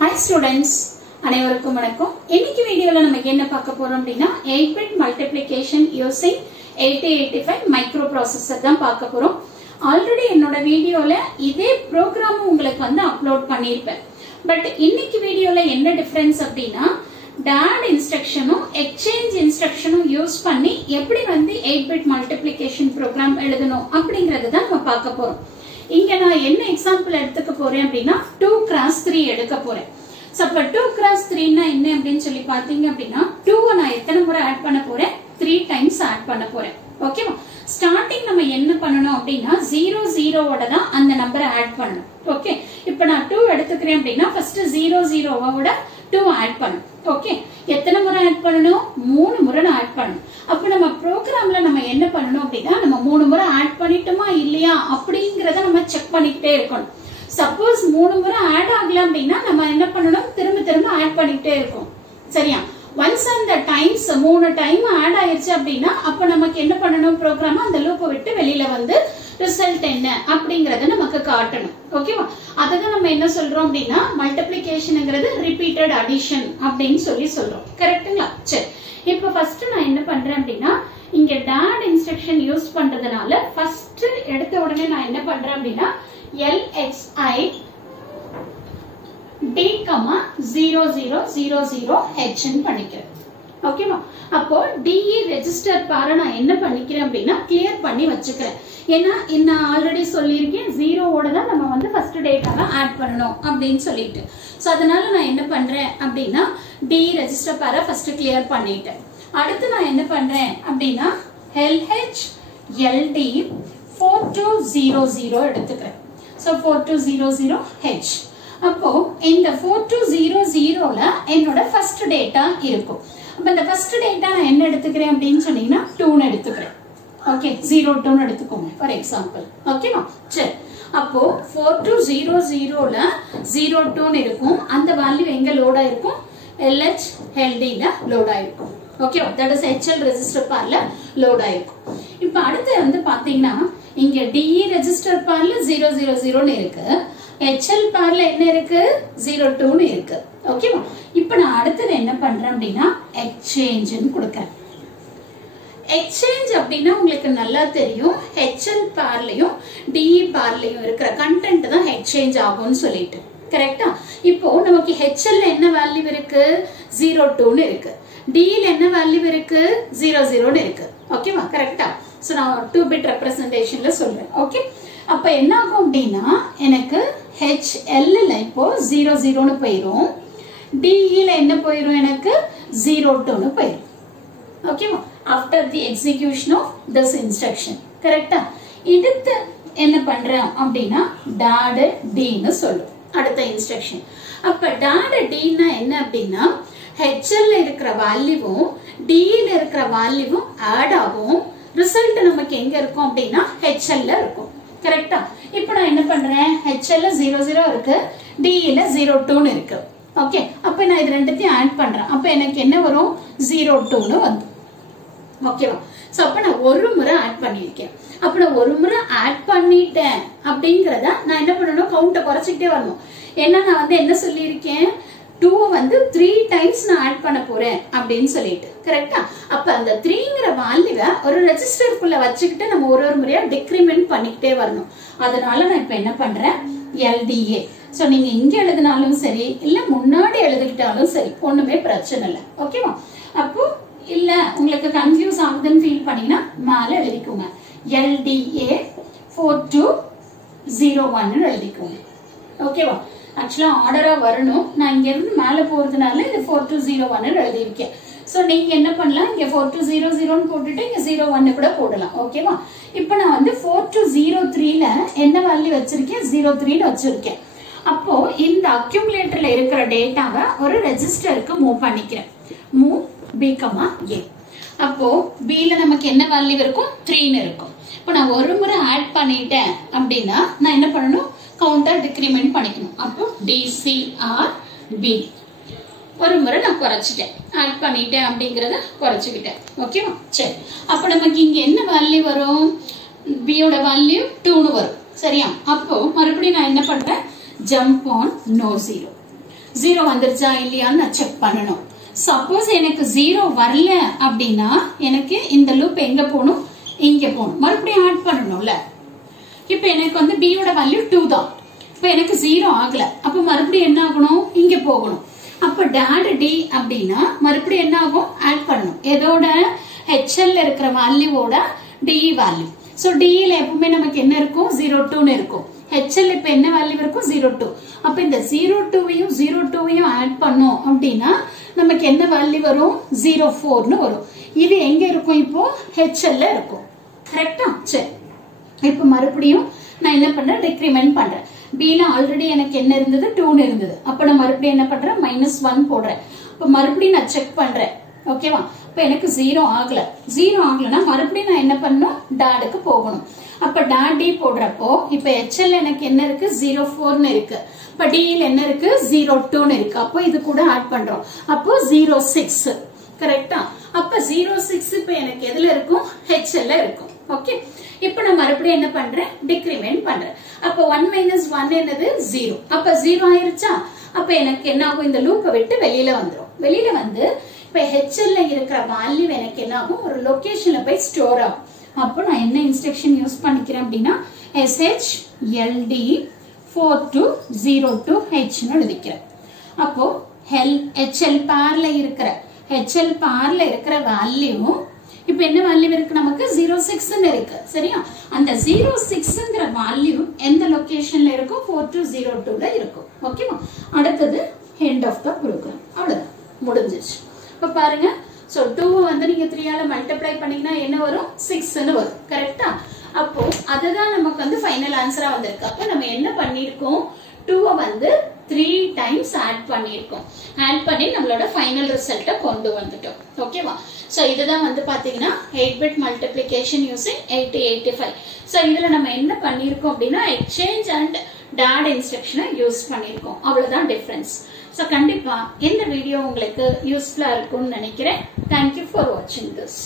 Hi students, அனைவருக்கும் வணக்கம். இன்னைக்கு வீடியோல நம்ம என்ன பார்க்க போறோம் அப்படினா 8-bit multiplication using 8085 microprocessor தான் பார்க்க போறோம். ஆல்ரெடி என்னோட வீடியோல இதே ப்ரோக்ராம் உங்களுக்கு வந்து அப்லோட் பண்ணிருப்பேன். பட் இன்னைக்கு வீடியோல என்ன டிஃபரன்ஸ் அப்படினா DAD இன்ஸ்ட்ரக்ஷனும் எக்ஸ்சேஞ்ச் இன்ஸ்ட்ரக்ஷனும் யூஸ் பண்ணி எப்படி வந்து 8-bit multiplication program எழுதணும் அப்படிங்கறத தான் நம்ம பார்க்க போறோம். இங்க நான் என்ன எக்ஸாம்பிள் எடுத்துக்க போறேன் அப்படினா 2x3 எடுக்க போறேன். சோ அப்ப 2x3 னா என்ன அப்படினு சொல்லி பாத்தீங்க அப்படினா 2 நான் எத்தனை முறை ஆட் பண்ண போறேன் 3 டைம்ஸ் ஆட் பண்ண போறேன். ஓகேவா? ஸ்டார்டிங் நம்ம என்ன பண்ணனும் அப்படினா 00 ஓட தான் அந்த நம்பரை ஆட் பண்ணனும். ஓகே, இப்போ நான் 2 எடுத்துக்கிறேன் அப்படினா ஃபர்ஸ்ட் 00 ஓட 2 ஆட் பண்ணனும். ஓகே, எத்தனை முறை ஆட் பண்ணனும்? 3 முறை நான் ஆட் பண்ணனும். அப்ப நம்ம ப்ரோக்ராம்ல நம்ம என்ன பண்ணனும் அப்படினா நம்ம 3 முறை ஆட் பண்ணிட்டோமா இல்லையா அப்படிங்கறத நம்ம செக் பண்ணிட்டே இருக்கணும். சப்போஸ் 3 முறை ஆட் ஆகல அப்படினா நம்ம என்ன பண்ணனும்? திரும்ப ஆட் பண்ணிட்டே இருக்கோம். சரியா? once அந்த டைம்ஸ் 3 டைம் ஆட் ஆயிருச்சு அப்படினா அப்ப நமக்கு என்ன பண்ணனும்? ப்ரோக்ராம் அந்த லூப் விட்டு வெளியில வந்து ரிசல்ட் என்ன அப்படிங்கறத நமக்கு காட்டணும். ஓகேவா? அததான் நம்ம என்ன சொல்றோம் அப்படினா மல்டிப்ளிகேஷன்ங்கிறது ரிப்பீட்டட் அடிஷன் அப்படினு சொல்றோம். கரெக்ட்டுங்களா? சரி, இப்போ ஃபர்ஸ்ட் நான் என்ன பண்றேன் அப்படினா இங்க DAD இன்ஸ்ட்ரக்ஷன் யூஸ் பண்றதுனால ஃபர்ஸ்ட் எடுத்த உடனே நான் என்ன பண்றேன் அப்படினா LXI D, 0000H ன்னு பண்ணிக்கிறேன். ஓகேவா? அப்போ DE ரெஜிஸ்டர் பார நான் என்ன பண்ணிக்கிறேன் அப்படினா கிளியர் பண்ணி வச்சுக்கிறேன். ஏன்னா நான் ஆல்ரெடி சொல்லியிருக்கேன் 0 ஓட தான் நம்ம வந்து ஃபர்ஸ்ட் டேட்டாவை ஆட் பண்ணனும் அப்படினு சொல்லிட்டு. சோ அதனால நான் என்ன பண்றேன் அப்படினா DE ரெஜிஸ்டர் பார ஃபர்ஸ்ட் கிளியர் பண்ணிட்டேன். அடுத்து நான் என்ன பண்றேன் அப்படினா LH LD 4200 எடுத்துக்கிறேன். So 4200H. அப்போ இந்த 4200ல என்னோட ஃபர்ஸ்ட் டேட்டா இருக்கும். அப்ப இந்த ஃபர்ஸ்ட் டேட்டா நான் என்ன எடுத்துக்கிறேன் அப்படினு சொன்னீங்கன்னா 2 ன்னு எடுத்துக்கிறேன். ஓகே, 02 ன்னு எடுத்துக்கோங்க ஃபார் எக்ஸாம்பிள். ஓகேவா? சரி, அப்போ 4200ல 02 ன்னு இருக்கும். அந்த வேல்யூ எங்க லோட் ஆயிருக்கும்? LH LD ல லோட் ஆயிருக்கும். ஓகேவா? தட் இஸ் HL ரெஜிஸ்டர் பார்ல லோட் ஆயிருக்கும். இப்போ அடுத்து வந்து பாத்தீங்கன்னா இங்க DE ரெஜிஸ்டர் பார்ல 000 ன்னு இருக்கு. HL பார்ல என்ன இருக்கு? 02 ன்னு இருக்கு. ஓகேவா? இப்போ நான் அடுத்து என்ன பண்றேன் அப்படினா எக்ஸ்சேஞ்ச் ன்னு கொடுக்கிறேன். எக்ஸ்சேஞ்ச் அப்படினா உங்களுக்கு நல்லா தெரியும் HL பார்லயும் DE பார்லயும் இருக்கிற கண்டென்ட் தான் எக்ஸ்சேஞ்ச் ஆகும்னு சொல்லிட்டு. கரெக்ட்டா? இப்போ நமக்கு HL ல என்ன வேல்யூ இருக்கு? 02 ன்னு இருக்கு. DE ல என்ன வேல்யூ இருக்கு? 00 ன்னு இருக்கு. ஓகேவா? கரெக்ட்டா? சோ நான் 2-bit ரெப்ரசன்டேஷன்ல சொல்றேன். ஓகே, அப்ப என்ன ஆகும் அப்படினா எனக்கு HL ல இப்போ 00 ன்னு போயிடும். DE ல என்ன போயிடும்? எனக்கு 02 ன்னு போயிடும். ஓகேவா? after the execution of this instruction. கரெக்ட்டா? அடுத்து என்ன பண்றேன் அப்படினா DAD D ன்னு சொல்றோம். அடுத்த இன்ஸ்ட்ரக்ஷன். அப்ப DAD D னா என்ன அப்படினா HL ல இருக்கிற வேல்யூவும் DE ல இருக்கிற வேல்யூவும் ஆட் ஆகும். ரிசல்ட் நமக்கு எங்க இருக்கும் அப்படினா HL ல இருக்கும். கரெக்ட்டா? இப்போ நான் என்ன பண்றேன்? HL ல 00 இருக்கு, DE ல 02 ன்னு இருக்கு. ஓகே, அப்ப நான் இது ரெண்டுத்தையும் ஆட் பண்றேன். அப்ப எனக்கு என்ன வரும்? 02 ன்னு வந்து. ஓகேவா? சோ அப்ப நான் ஒரு முறை ஆட் பண்ணிருக்கேன். அப்ப நான் ஒரு முறை ஆட் பண்ணிட்டேன் அப்படிங்கறத நான் என்ன பண்ணனும்? கவுண்ட குறைச்சிட்டே வரணும். ஏன்னா நான் வந்து என்ன சொல்லியிருக்கேன்? 2 வந்து 3 டைம்ஸ் நான் ஆட் பண்ண போறேன் அப்படின்னு சொல்லிட்டு. கரெக்ட்டா? அப்ப அந்த 3ங்கற வேல்யூவை ஒரு ரெஜிஸ்டருக்குள்ள வச்சுக்கிட்டு நம்ம ஒரு முறையா டிக்ரிமென்ட் பண்ணிக்கிட்டே வரணும். அதனால நான் இப்ப என்ன பண்றேன்? LDA. சோ நீங்க இங்க எழுதினாலும் சரி இல்ல முன்னாடி எழுதிக்கிட்டாலும் சரி ஒண்ணுமே பிரச்சனை இல்ல. ஓகேவா? அப்போ இல்ல உங்களுக்கு கன்ஃபியூஸ் ஆகுதுன்னு ஃபீல் பண்ணீங்கன்னா மேல எழுதிக்கோங்க. LDA 4201 ன்னு எழுதிக்கோங்க. ஓகேவா? ஆக்சுவலா ஆர்டரா வரணும். நான் இங்க இருந்து மேல போறதுனால இது 4201 ன்னு எழுதியிருக்கேன். சோ நீங்க என்ன பண்ணலாம்? இங்க 4200 ன்னு போட்டுட்டு இங்க 01 கூட போடலாம். ஓகேவா? இப்போ நான் வந்து 4203 ல என்ன வேல்யூ வச்சிருக்கேன்? 03 ன்னு வச்சிருக்கேன். அப்போ இந்த அக்யூமுலேட்டர்ல இருக்கிற டேட்டாவை ஒரு ரெஜிஸ்டருக்கு மூவ் பண்ணிக்கிறேன். Move B, A. அப்போ B ல நமக்கு என்ன வேல்யூ இருக்கும்? 3 ன்னு இருக்கும். இப்போ நான் ஒரு முறை ஆட் பண்ணிட்டேன் அப்படினா நான் என்ன பண்ணனும்? கவுண்டர் டிக்ரிமென்ட் பண்ணிக்கணும். அப்போ DCR B. ஒரு முறை நான் குறைச்சிட்டேன். ஆட் பண்ணிட்டேன் அப்படிங்கறத குறைச்சிட்டேன். ஓகேவா? சரி, அப்ப நமக்கு இங்க என்ன வேல்யூ வரும்? B யோட வேல்யூ 2 ன்னு வரும். சரியா? அப்போ மறுபடியும் நான் என்ன பண்றேன்? jump on no zero. 0 வந்துருச்சா இல்லையான்னு நான் செக் பண்ணணும். சப்போஸ் எனக்கு 0 வரல அப்படின்னா எனக்கு இந்த லூப் எங்க போகணும், இங்க போகணும். மறுபடியும் ஆட் பண்ணணும்ல. இப்ப எனக்கு வந்து b யோட வேல்யூ 2 தான். இப்ப எனக்கு 0 ஆகல. அப்ப மறுபடியும் என்ன ஆகணும், இங்க போகணும். அப்ப dad d அப்படின்னா மறுபடியும் என்ன ஆகும், ஆட் பண்ணணும். எதோட, HL இருக்கிற வேல்யூவோட d வேல்யூ. சோ d ல எப்பவுமே நமக்கு என்ன இருக்கும், 02 இருக்கும். HL இப்ப என்ன வேல்யூ இருக்கும், 02. அப்ப இந்த 02வையும் 02வையும் ஆட் பண்ணோம் அப்படின்னா நமக்கு என்ன வேல்யூ வரும், 04ன்னு வரும். இது எங்க இருக்கும், இப்போ HL ல இருக்கும். கரெக்டா? சரி, இப்ப மறுபடியும் நான் என்ன பண்றேன், டிக்ரிமெண்ட் பண்றேன். b ல ஆல்ரெடி எனக்கு என்ன இருந்தது, 2 இருந்தது. அப்ப நான் மறுபடியும் என்ன பண்றேன், -1 போடுறேன். அப்ப மறுபடியும் நான் செக் பண்றேன். ஓகேவா? இப்ப எனக்கு 0 ஆகல. 0 ஆகலன்னா மறுபடியும் நான் என்ன பண்ணணும், டாடுக்கு போகணும். அப்ப டாட் d போடுறப்போ இப்ப HL எனக்கு என்ன இருக்கு, 04ன்னு இருக்கு. இப்ப d ல என்ன இருக்கு, 02ன்னு இருக்கு. அப்போ இது கூட ஆட் பண்றோம். அப்போ 06. கரெக்டா? அப்ப 06 இப்ப எனக்கு எதுல இருக்கும், HL ல இருக்கும். ஓகே, இப்ப நான் மறுபடியும் என்ன பண்றேன், டிக்ரிமெண்ட் பண்றேன். அப்ப 1 - 1 என்னது, 0. அப்ப 0 ஆயிருச்சா? அப்ப எனக்கு என்ன ஆகும், இந்த லூப்பை விட்டு வெளியில வந்துரும். வெளியில வந்து இப்ப HL ல இருக்கிற வேல்யூ எனக்கு என்ன ஆகும், ஒரு லொகேஷன்ல போய் ஸ்டோர் ஆகும். அப்போ நான் என்ன இன்ஸ்ட்ரக்ஷன் யூஸ் பண்ணிக்கிறேன் அப்படின்னா SHLD 4202H ன்னு எழுதிக்கிறேன். அப்போ HL பார்ல இருக்கிற வேல்யூ இப்ப என்ன வேல்யூ இருக்கு, நமக்கு 06ன்னு இருக்கு. சரியா? அந்த 06ங்கிற வேல்யூ எந்த லொகேஷன்ல இருக்கும், 4202ல இருக்கும். ஓகேவா? அடுத்தது எண்ட் ஆஃப் த ப்ரோக்ராம். அவ்வளவுதான், முடிஞ்சிச்சு. இப்ப பாருங்க, சோ 2 வந்து நீங்க 3 ஆல மல்டிப்ளை பண்ணீங்கன்னா என்ன வரும், 6ன்னு வரும். கரெக்டா? அப்போ அதுதான் நமக்கு வந்து ஃபைனல் ஆன்சரா வந்திருக்கு. அப்ப நம்ம என்ன பண்ணிருக்கோம், 2 வந்து 3 டைம்ஸ் ஆட் பண்ணிருக்கோம். ஆட் பண்ணி நம்மளோட ஃபைனல் ரிசல்ட்ட கொண்டு வந்துட்டோம். ஓகேவா? சோ இதுதான் வந்து பாத்தீங்கன்னா 8-bit மல்டிப்ளிகேஷன் யூசிங் 8085. சோ இதுல நம்ம என்ன பண்ணிருக்கோம் அப்படின்னா எக்ஸ்சேஞ்ச் அண்ட் டாட் இன்ஸ்ட்ரக்ஷனை யூஸ் பண்ணிருக்கோம். அவ்வளவுதான் டிஃபரன்ஸ். சோ கண்டிப்பா இந்த வீடியோ உங்களுக்கு யூஸ்ஃபுல்லா இருக்கும்னு நினைக்கிறேன். Thank you for watching this.